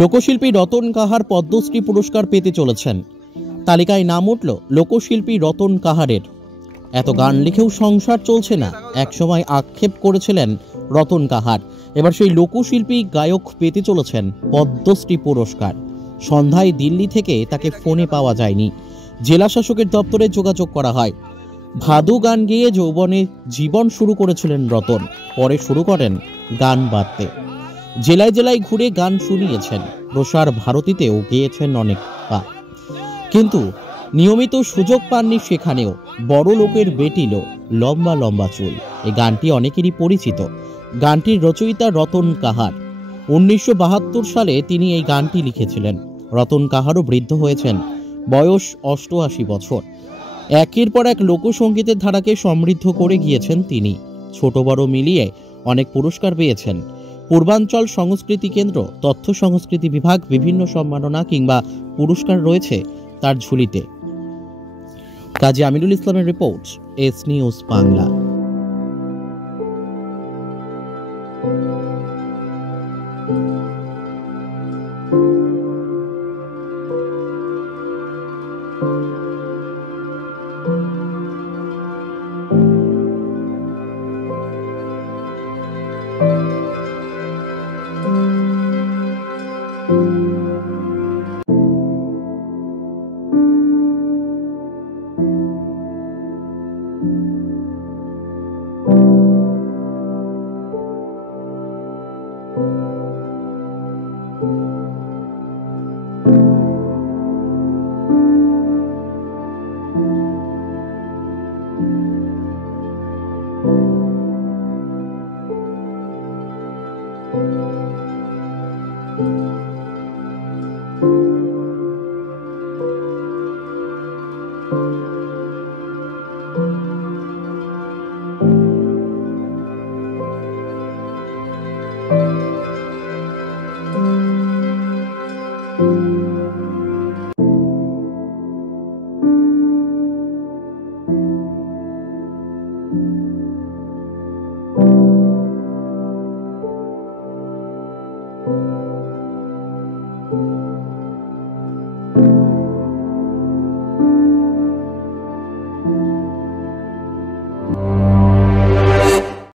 লোকশিল্পী রতন কাহার পদ্মশ্রী পুরস্কার পেতে চলেছেন। তালিকায় নাম উঠল লোকশিল্পী রতন কাহারের। এত গান লিখেও সংসার চলছে না, একসময় আক্ষেপ করেছিলেন রতন কাহার। এবার সেই লোকশিল্পী গায়ক পেতে চলেছেন পদ্মশ্রী পুরস্কার। সন্ধ্যায় দিল্লি থেকে তাকে ফোনে পাওয়া যায়নি। জেলা শাসকের দপ্তরে যোগাযোগ করা হয়। ভাদু গান গেয়ে যৌবনে জীবন শুরু করেছিলেন রতন, পরে শুরু করেন গান বাঁধতে। জেলায় জেলায় ঘুরে গান শুনিয়েছেন, প্রসার ভারতীতেও গেয়েছেন অনেক পা, কিন্তু নিয়মিত সুযোগ পাননি সেখানেও। বড় লোকের বেটিলো, লম্বা লম্বা চুল, এই গানটি অনেকেরই পরিচিত। গানটির রচয়িতা রতন কাহার। 1972 সালে তিনি এই গানটি লিখেছিলেন। রতন কাহারও বৃদ্ধ হয়েছেন, বয়স 88 বছর। একের পর এক লোকসঙ্গীতের ধারাকে সমৃদ্ধ করে গিয়েছেন তিনি। ছোট বড় মিলিয়ে অনেক পুরস্কার পেয়েছেন। পূর্বাঞ্চল সংস্কৃতি কেন্দ্র, তথ্য সংস্কৃতি বিভাগ, বিভিন্ন সম্মাননা কিংবা পুরস্কার রয়েছে তার ঝুলিতে। কাজী আমিনুল ইসলামের রিপোর্ট, এস নিউজ বাংলা।